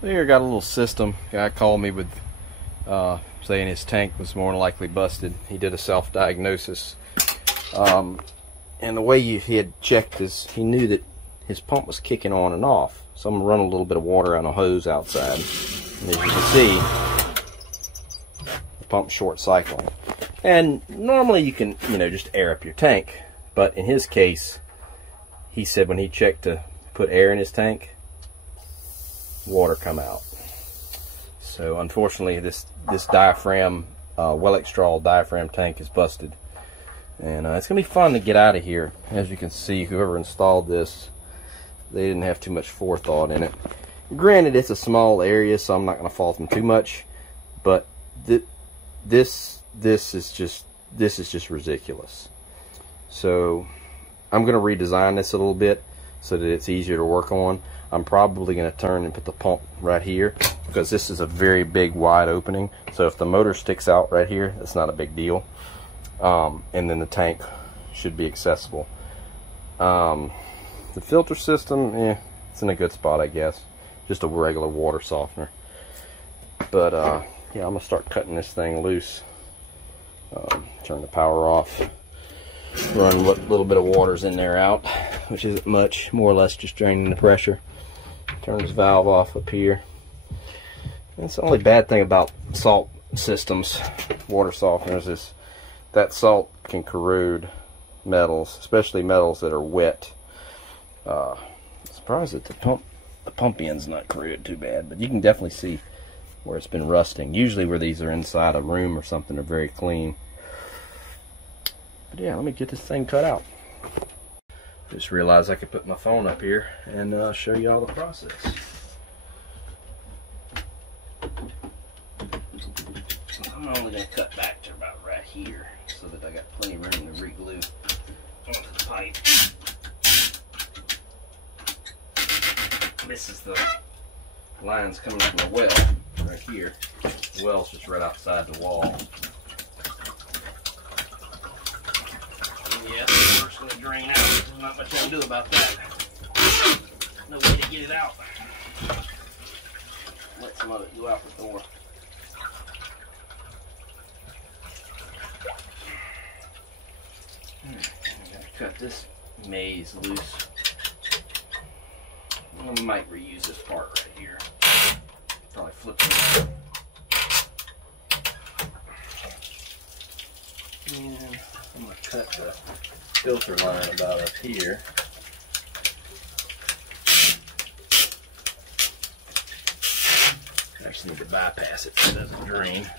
Here, got a little system. Guy called me with saying his tank was more than likely busted. He did a self-diagnosis, and the way he had checked this, he knew that his pump was kicking on and off. So I'm gonna run a little bit of water on a hose outside, and as you can see, the pump's short cycling. And normally you can, just air up your tank, but in his case, he said when he checked to put air in his tank, water come out. So unfortunately this diaphragm, Wellac diaphragm tank is busted, and it's gonna be fun to get out of here. As you can see, whoever installed this, they didn't have too much forethought in it. Granted, it's a small area, so I'm not gonna fault them too much, but this is just ridiculous. So I'm gonna redesign this a little bit so that it's easier to work on. I'm probably going to turn and put the pump right here, because this is a very big wide opening, so if the motor sticks out right here, it's not a big deal. And then the tank should be accessible. The filter system, it's in a good spot, I guess. Just a regular water softener. But yeah, I'm going to start cutting this thing loose. Turn the power off. Run what little bit of water's in there out, which isn't much, more or less just draining the pressure. Turn this valve off up here. That's the only bad thing about salt systems, water softeners, is that salt can corrode metals, especially metals that are wet. I'm surprised that the pump end's not corroded too bad, but you can definitely see where it's been rusting. Usually where these are inside a room or something, are very clean. But yeah, let me get this thing cut out. Just realized I could put my phone up here and show you all the process. I'm only going to cut back to about right here so that I got plenty of room to re-glue onto the pipe. This is the lines coming from the well right here. The well's just right outside the wall. Yeah, the water's going to drain out. There's not much I can do about that. No way to get it out. Let some of it go out the door. I'm going to cut this maze loose. I might reuse this part right here. Probably flip it around. And I'm going to cut the filter line about up here. I actually need to bypass it so it doesn't drain.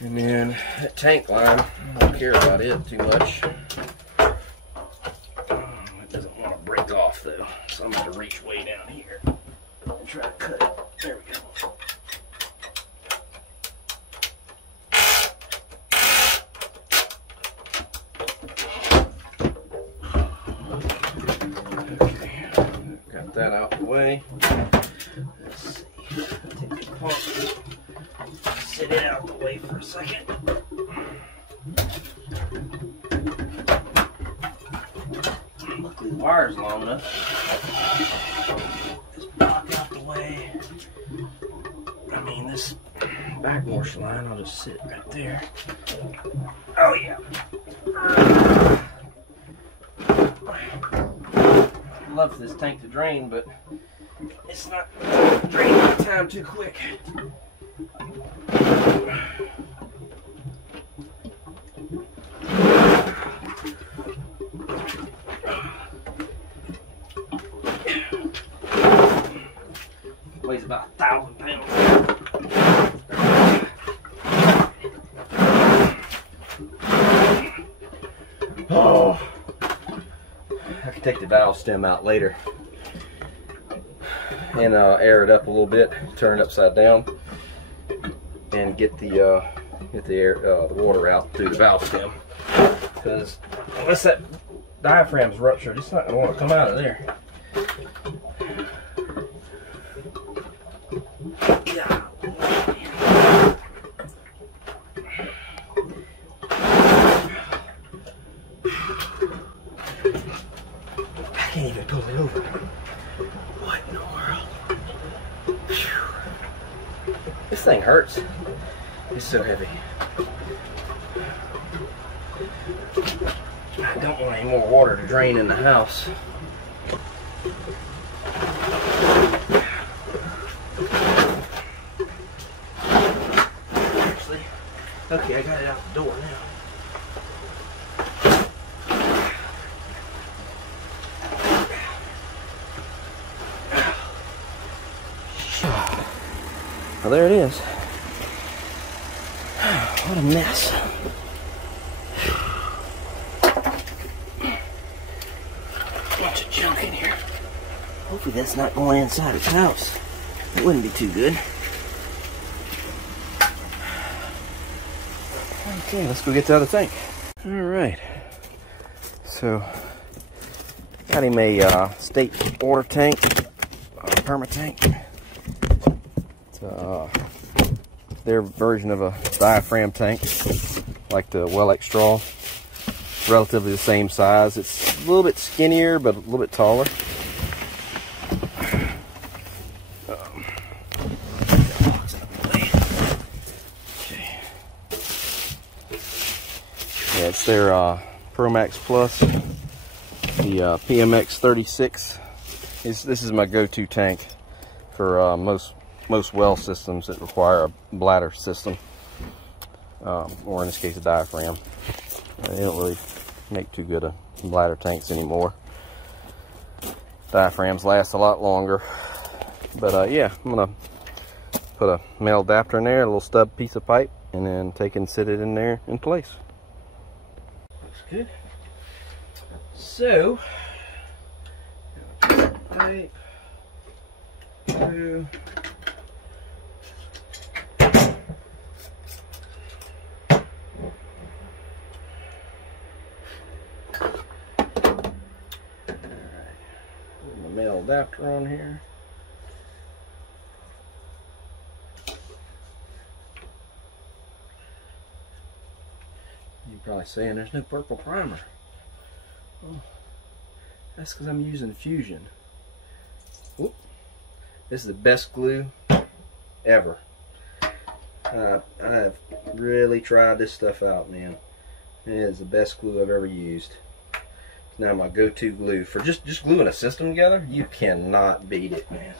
And then that tank line, I don't care about it too much. It doesn't want to break off though, so I'm going to reach way down here and try to cut it. There we go. That out the way. Let's see. Take the pump, sit it out the way for a second. Luckily the wire's long enough. This block out the way. I mean, this back washer line, I'll just sit right there. Oh yeah. I'd love for this tank to drain, but it's not draining my time too quick. Weighs about 1,000 pounds. Oh. I can take the valve stem out later and air it up a little bit, turn it upside down, and get the water out through the valve stem. Because unless that diaphragm's ruptured, it's not going to want to come out of there. I can't even pull it over. What in the world? thing hurts. It's so heavy. I don't want any more water to drain in the house. Actually, okay, I got it out the door now. Well, there it is. What a mess. Bunch of junk in here. Hopefully that's not going inside his house. It wouldn't be too good. Okay, let's go get the other tank. Alright. So, got him a state water tank, perma tank. Their version of a diaphragm tank, like the Welleck straw. Relatively the same size. It's a little bit skinnier, but a little bit taller. Okay. Yeah, it's their ProMax Plus, the PMX 36. This is my go-to tank for most well systems that require a bladder system, or in this case a diaphragm. They don't really make too good of bladder tanks anymore. Diaphragms last a lot longer. But yeah, I'm gonna put a male adapter in there, a little stub piece of pipe, and then take and sit it in there in place. Looks good. So, pipe through. Male adapter on here. You're probably saying there's no purple primer. Oh, that's because I'm using Fusion. Whoop. This is the best glue ever. I've really tried this stuff out, man. It is the best glue I've ever used. Now my go-to glue for just gluing a system together. You cannot beat it, man.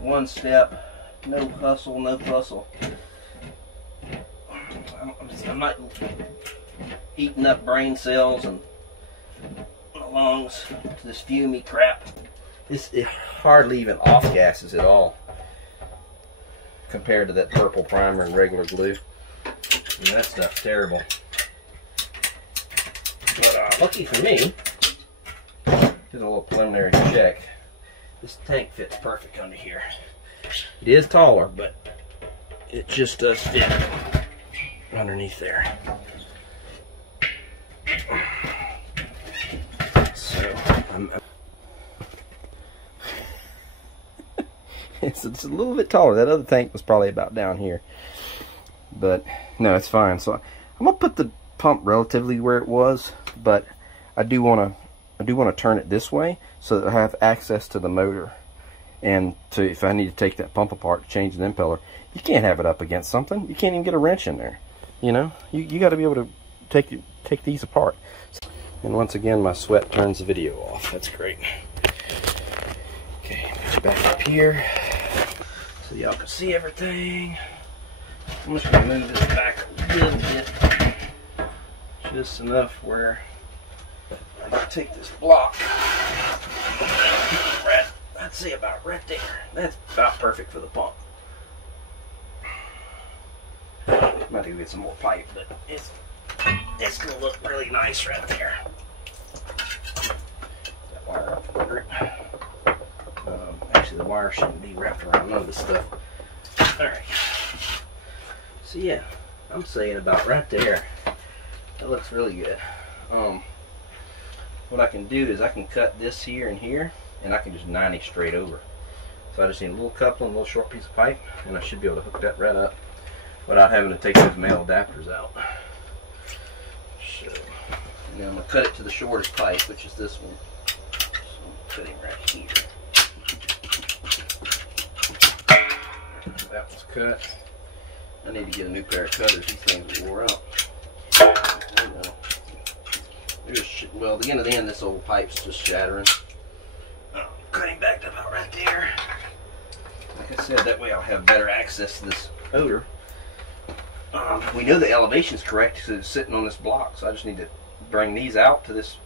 One step, no hustle, no bustle. I'm not eating up brain cells and lungs to this fumey crap. It hardly even off gases at all compared to that purple primer and regular glue. And that stuff's terrible. But lucky for me, did a little preliminary check. This tank fits perfect under here. It is taller, but it just does fit underneath there. So it's a little bit taller. That other tank was probably about down here, but no, it's fine. So I'm gonna put the pump relatively where it was, but I do want to turn it this way so that I have access to the motor, and to, if I need to take that pump apart to change the impeller. You can't have it up against something. You can't even get a wrench in there. You know, you got to be able to take these apart. And once again, my sweat turns the video off. That's great. Okay, get you back up here so y'all can see everything. I'm just gonna move this back a little bit, just enough where I can take this block. I'd say about right there. That's about perfect for the pump. Might have to get some more pipe, but it's gonna look really nice right there. That wire up under it. Actually, the wire shouldn't be wrapped around none of this stuff. All right. So yeah, I'm saying about right there. That looks really good. What I can do is I can cut this here and here, and I can just 90 straight over. So I just need a little couple and a little short piece of pipe, and I should be able to hook that right up without having to take those male adapters out. So, and then I'm going to cut it to the shortest pipe, which is this one. So I'm cutting right here. That one's cut. I need to get a new pair of cutters. These things are wore out. Well, the end of the end, this old pipe's just shattering. Cutting back to about right there. Like I said, that way I'll have better access to this odor. We know the elevation's correct because it's sitting on this block, so I just need to bring these out to this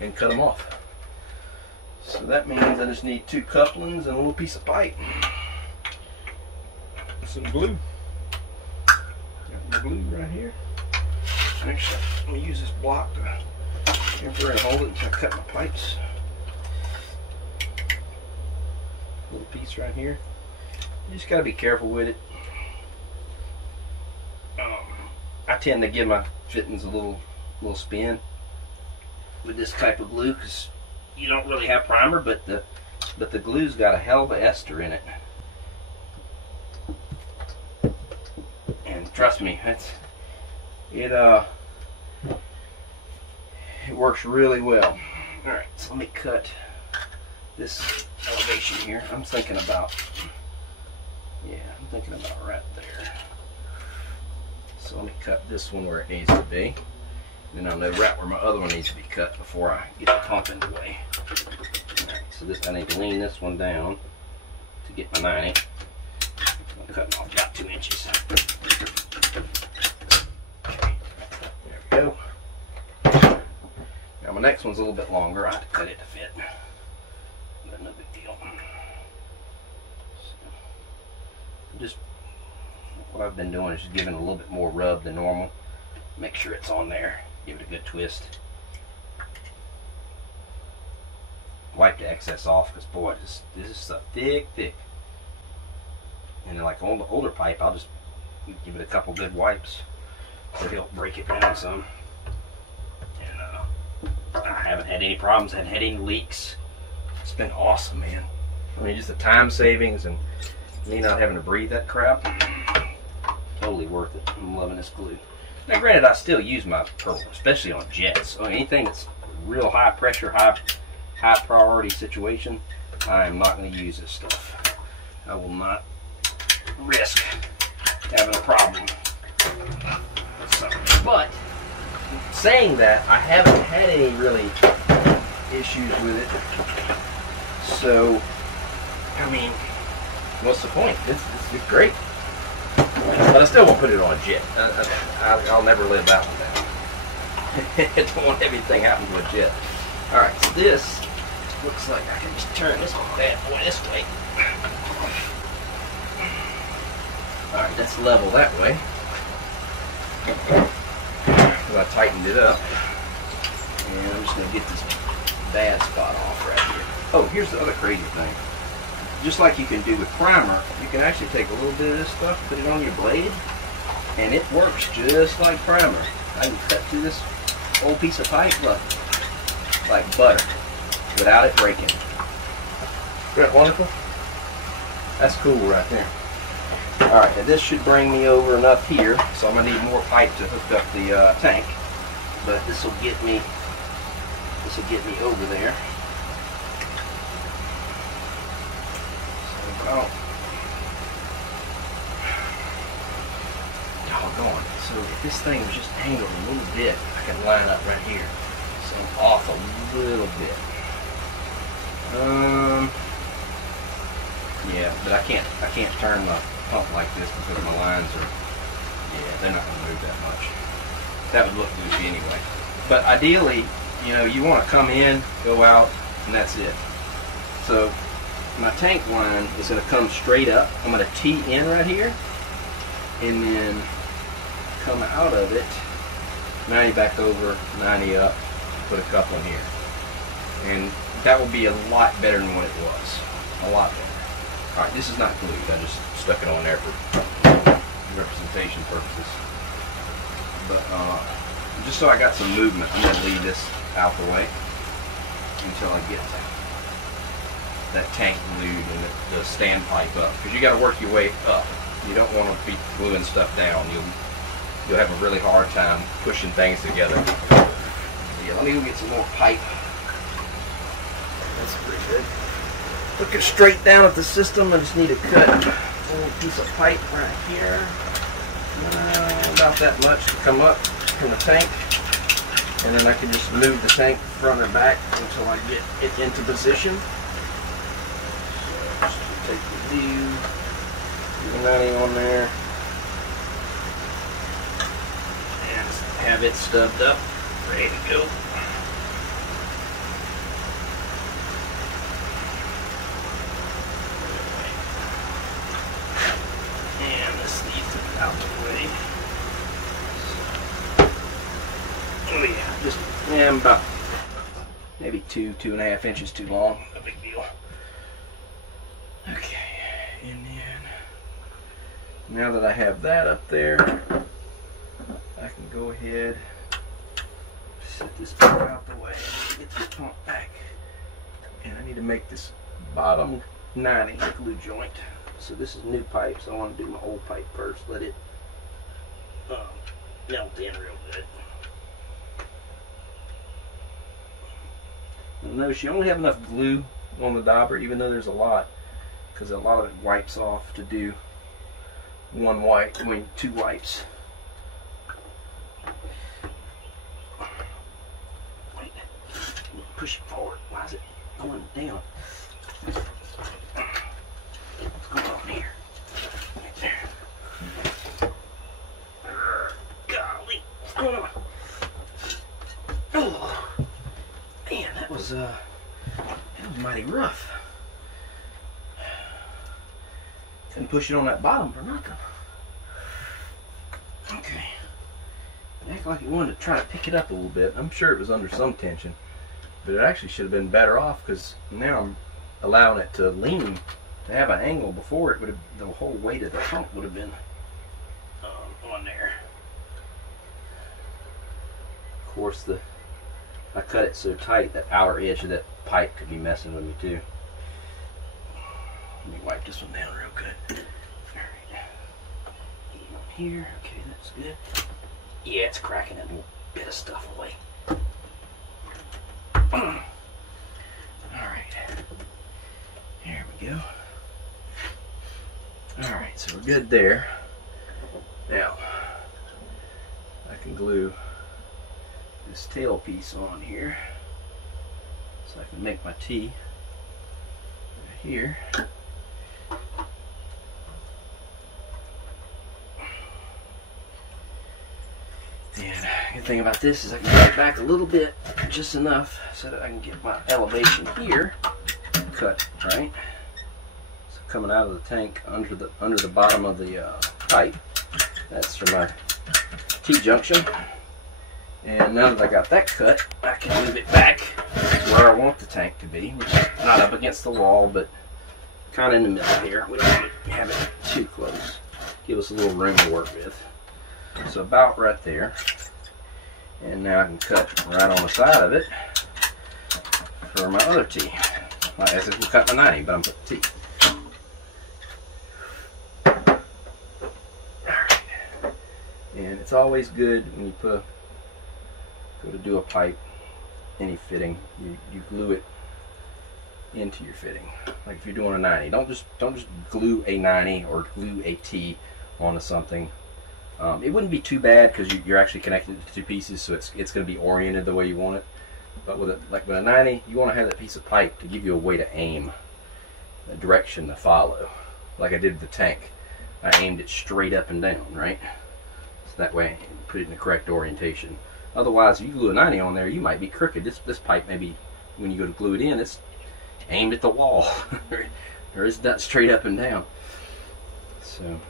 and cut them off. So that means I just need 2 couplings and a little piece of pipe. Some glue. Got the glue right here. Actually, I'm gonna use this block to temporarily hold it until I cut my pipes. Little piece right here. You just gotta be careful with it. I tend to give my fittings a little spin with this type of glue because you don't really have primer, but the glue's got a hell of a ester in it. And trust me, it works really well. All right, so let me cut this elevation here. I'm thinking about right there. So let me cut this one where it needs to be. Then I'll know right where my other one needs to be cut before I get the pump in the way. Right, so I need to lean this one down to get my 90. I'm cutting off about 2 inches. Okay, there we go. Now my next one's a little bit longer. I have to cut it to fit. But no big deal. So, just what I've been doing is just giving it a little bit more rub than normal. Make sure it's on there. Give it a good twist. Wipe the excess off because boy, this is stuff thick. And then like on the older pipe, I'll just give it a couple good wipes to help break it down some. And I haven't had any problems. I haven't had any leaks. It's been awesome, man. I mean, just the time savings and me not having to breathe that crap. Totally worth it. I'm loving this glue. Now, granted, I still use my purple, especially on jets. On anything that's real high pressure, high priority situation, I am not going to use this stuff. I will not risk having a problem with something. But saying that, I haven't had any really issues with it. So, I mean, what's the point? This is great. But I still won't put it on a jet. I'll never live that one down. I don't want everything happen to a jet. Alright, so this looks like I can just turn this bad boy this way. Alright, that's level that way. Because I tightened it up. And I'm just going to get this bad spot off right here. Oh, here's the other crazy thing. Just like you can do with primer, you can actually take a little bit of this stuff, put it on your blade, and it works just like primer. I can cut through this old piece of pipe, look, like butter, without it breaking. Isn't that wonderful? That's cool right there. Alright, now this should bring me over enough here, so I'm going to need more pipe to hook up the tank. But this will get me over there. Oh, doggone. So if this thing was just angled a little bit, I can line up right here. So I'm off a little bit. Yeah, but I can't turn my pump like this because my lines are, yeah, they're not going to move that much. That would look goofy anyway. But ideally, you know, you want to come in, go out, and that's it. So my tank line is going to come straight up. I'm going to tee in right here and then come out of it, 90 back over, 90 up, put a couple in here. And that will be a lot better than what it was. A lot better. Alright, this is not glued. I just stuck it on there for representation purposes. But just so I got some movement, I'm going to leave this out the way until I get that tank glued and the standpipe up, because you got to work your way up. You don't want to be gluing stuff down. You'll have a really hard time pushing things together. Yeah, let me go get some more pipe. That's pretty good. Looking straight down at the system, I just need to cut a little piece of pipe right here. About that much to come up from the tank, and then I can just move the tank front or back until I get it into position. So just take the view, the 90 on there, and have it stubbed up, ready to go. And this needs to be out of the way. Oh yeah, just I'm about maybe 2.5 inches too long. No big deal. Okay, and then now that I have that up there, I can go ahead, set this pump out the way, get this pump back, and I need to make this bottom 90 glue joint. So this is new pipe, so I want to do my old pipe first. Let it melt in real good. And notice you only have enough glue on the dauber, even though there's a lot, because a lot of it wipes off to do one wipe, I mean 2 wipes. Wait, push it forward. Why is it going down? What's going on here? Right there. Golly, what's going on? Oh, man, that was mighty rough. Couldn't push it on that bottom for nothing. Okay. It acted like it wanted to try to pick it up a little bit. I'm sure it was under some tension, but it actually should have been better off, because now I'm allowing it to lean, to have an angle. Before it would have, the whole weight of the pump would have been on there. Of course, I cut it so tight that outer edge of that pipe could be messing with me too. Let me wipe this one down real good. Alright. Here, okay, that's good. Yeah, it's cracking that little bit of stuff away. Alright. There we go. Alright, so we're good there. Now, I can glue this tail piece on here, so I can make my T right here. And the good thing about this is I can cut it back a little bit, just enough, so that I can get my elevation here cut right. So coming out of the tank under the bottom of the pipe, that's for my T-junction. And now that I got that cut, I can move it back where I want the tank to be, which is not up against the wall, but kind of in the middle here. We don't want to have it too close. Give us a little room to work with. So about right there. And now I can cut right on the side of it for my other T. Like I said, we'll cut my 90, but I'm putting T. Alright. And it's always good when you go to do a pipe, any fitting, you glue it into your fitting. Like if you're doing a 90, don't just glue a 90 or glue a T onto something. It wouldn't be too bad because you're actually connected to 2 pieces, so it's going to be oriented the way you want it. But with a 90, you want to have that piece of pipe to give you a way to aim, a direction to follow. Like I did with the tank, I aimed it straight up and down, right? So that way I can put it in the correct orientation. Otherwise, if you glue a 90 on there, you might be crooked. This pipe, maybe when you go to glue it in, it's aimed at the wall, or it's not straight up and down. So,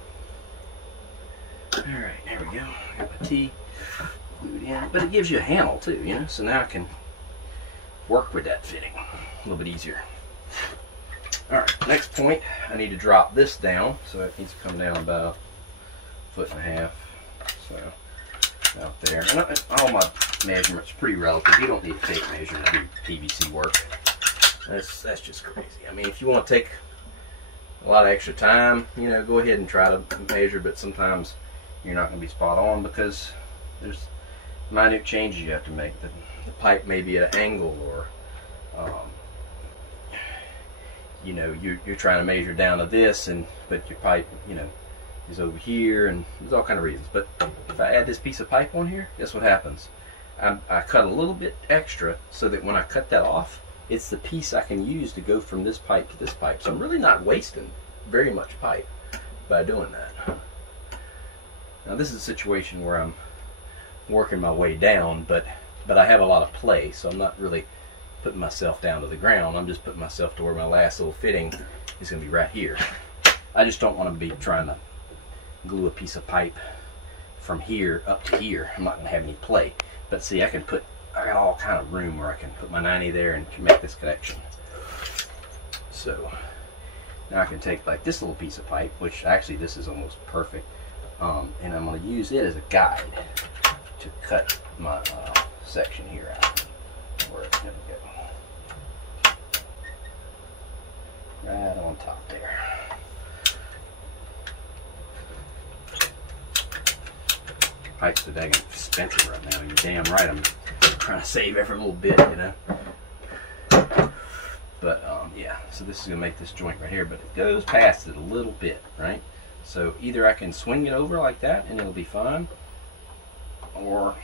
all right, there we go. Got my T glued in, but it gives you a handle too, you know. So now I can work with that fitting a little bit easier. All right, next point, I need to drop this down, so it needs to come down about 1.5 feet. So. Out there, and all my measurements are pretty relative. You don't need to tape measure to do PVC work. That's just crazy. I mean, if you want to take a lot of extra time, you know, go ahead and try to measure, but sometimes you're not going to be spot on because there's minute changes you have to make. The pipe may be at an angle, or you know, you're trying to measure down to this, but your pipe, you know, is over here, and there's all kind of reasons. But if I add this piece of pipe on here, guess what happens? I cut a little bit extra so that when I cut that off, it's the piece I can use to go from this pipe to this pipe. So I'm really not wasting very much pipe by doing that. Now this is a situation where I'm working my way down, but I have a lot of play, so I'm not really putting myself down to the ground. I'm just putting myself to where my last little fitting is going to be right here. I just don't want to be trying to glue a piece of pipe from here up to here. I'm not going to have any play. But see, I got all kind of room where I can put my 90 there and can make this connection. So now I can take like this little piece of pipe, which actually this is almost perfect, and I'm going to use it as a guide to cut my section here out where it's going to go. Right on top there. Pipes are dang expensive right now. You're damn right. I'm trying to save every little bit, you know. But yeah, so this is going to make this joint right here, but it goes past it a little bit, right? So either I can swing it over like that and it'll be fine, or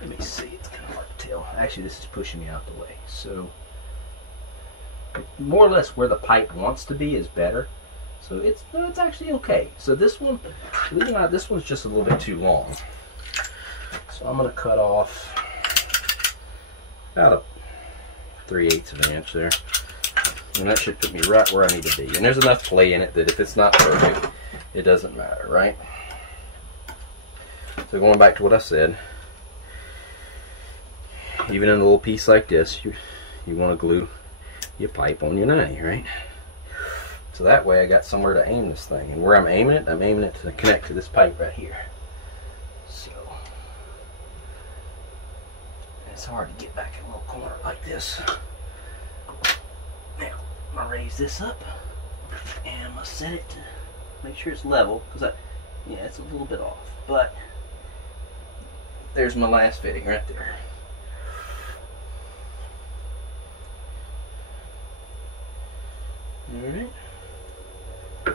let me see, it's kind of hard to tell. Actually, this is pushing me out the way. So more or less where the pipe wants to be is better. So it's actually okay. So this one, believe it or not, this one's just a little bit too long. So I'm going to cut off about a 3/8 of an inch there. And that should put me right where I need to be. And there's enough play in it that if it's not perfect, it doesn't matter, right? So going back to what I said, even in a little piece like this, you want to glue your pipe on your 90, right? So that way I got somewhere to aim this thing. And where I'm aiming it to connect to this pipe right here. So it's hard to get back in a little corner like this. Now I'm gonna raise this up and I'm gonna set it to make sure it's level, because yeah, it's a little bit off. But there's my last fitting right there. Alright. I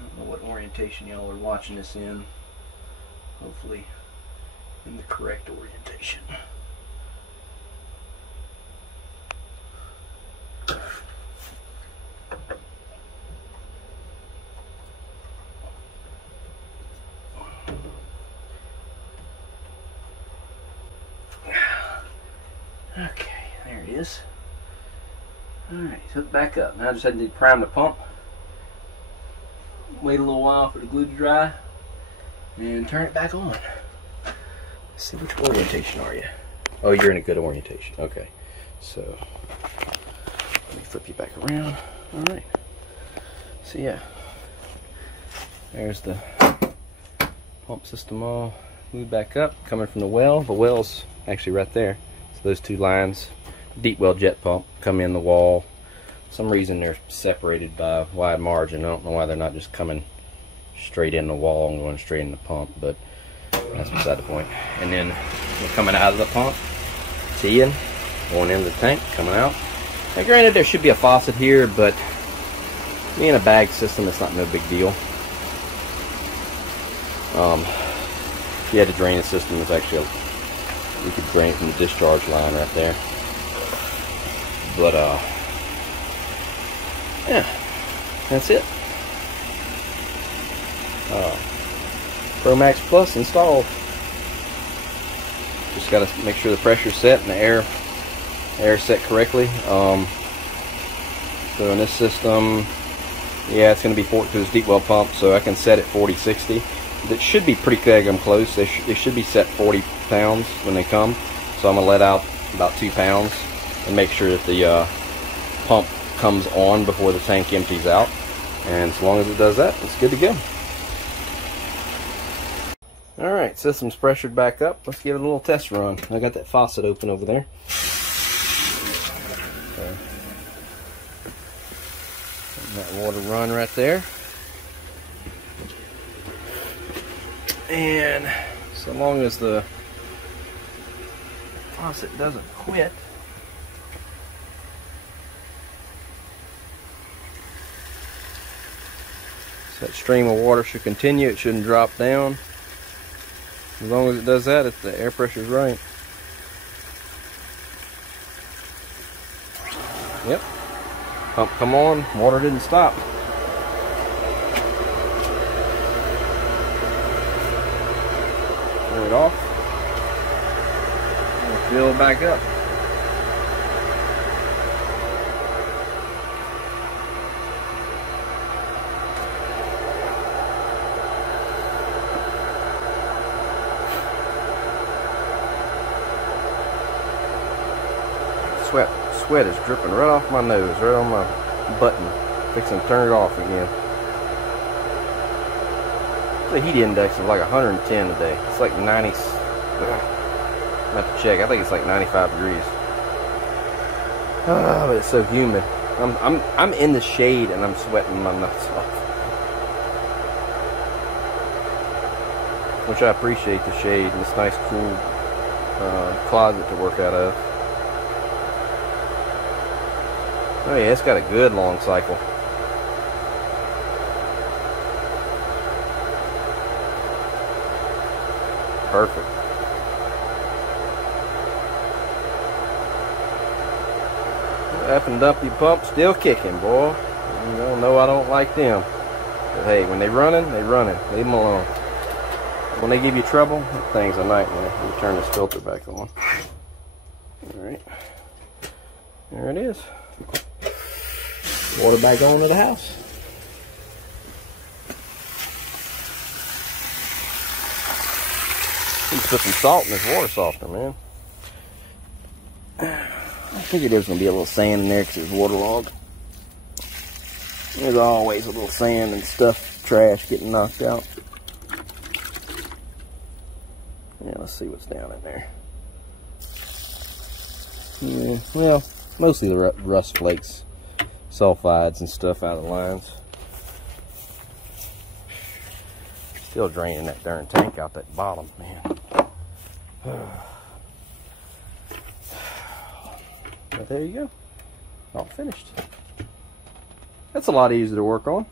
don't know what orientation y'all are watching this in. Hopefully in the correct orientation. Okay, there it is. Alright, so hook back up. Now I just had to prime the pump. Wait a little while for the glue to dry. And turn it back on. Let's see, which orientation are you? Oh, you're in a good orientation. Okay. So, let me flip you back around. Alright. So yeah. There's the pump system all glued back up. Coming from the well. The well's actually right there. So those two lines, deep well jet pump, come in the wall. For some reason they're separated by a wide margin. I don't know why they're not just coming straight in the wall and going straight in the pump, but that's beside the point. And then we're coming out of the pump, teeing, going into the tank, coming out. Now granted, there should be a faucet here, but being a bag system, it's not no big deal. If you had to drain the system, it's actually you could drain it from the discharge line right there. But yeah, that's it. ProMax Plus installed. Just got to make sure the pressure's set and the air set correctly. So in this system, yeah, it's going to be to this deep well pump, so I can set it 40-60. It should be pretty daggum close. They should be set 40 pounds when they come. So I'm going to let out about 2 pounds and make sure that the pump comes on before the tank empties out. And as long as it does that, it's good to go. Alright, system's pressured back up. Let's give it a little test run. I got that faucet open over there. Okay. That water run right there. And so long as the faucet doesn't quit, So that stream of water should continue. It shouldn't drop down. As long as it does that, if the air pressure is right. Yep. Pump come on. Water didn't stop. Turn it off. And fill it back up. Sweat is dripping right off my nose, right on my button. Fixing to turn it off again. The heat index is like 110 today. It's like 90. I'm gonna have to check. I think it's like 95 degrees. Oh, but it's so humid. I'm in the shade and I'm sweating my nuts off. Which I appreciate the shade and this nice cool closet to work out of. Oh yeah, it's got a good long cycle. Perfect. F and dumpy pump still kicking, boy. You don't know I don't like them. But hey, when they running, they running. Leave them alone. When they give you trouble, that thing's a nightmare. Let me turn this filter back on. Alright. There it is. Water back on to the house. Let's put some salt in this water softener, man. I figured there was going to be a little sand in there because it's waterlogged. There's always a little sand and stuff, trash getting knocked out. Yeah, let's see what's down in there. Yeah, well, mostly the rust flakes. Sulfides and stuff out of the lines. Still draining that darn tank out that bottom, man. But there you go. All finished. That's a lot easier to work on.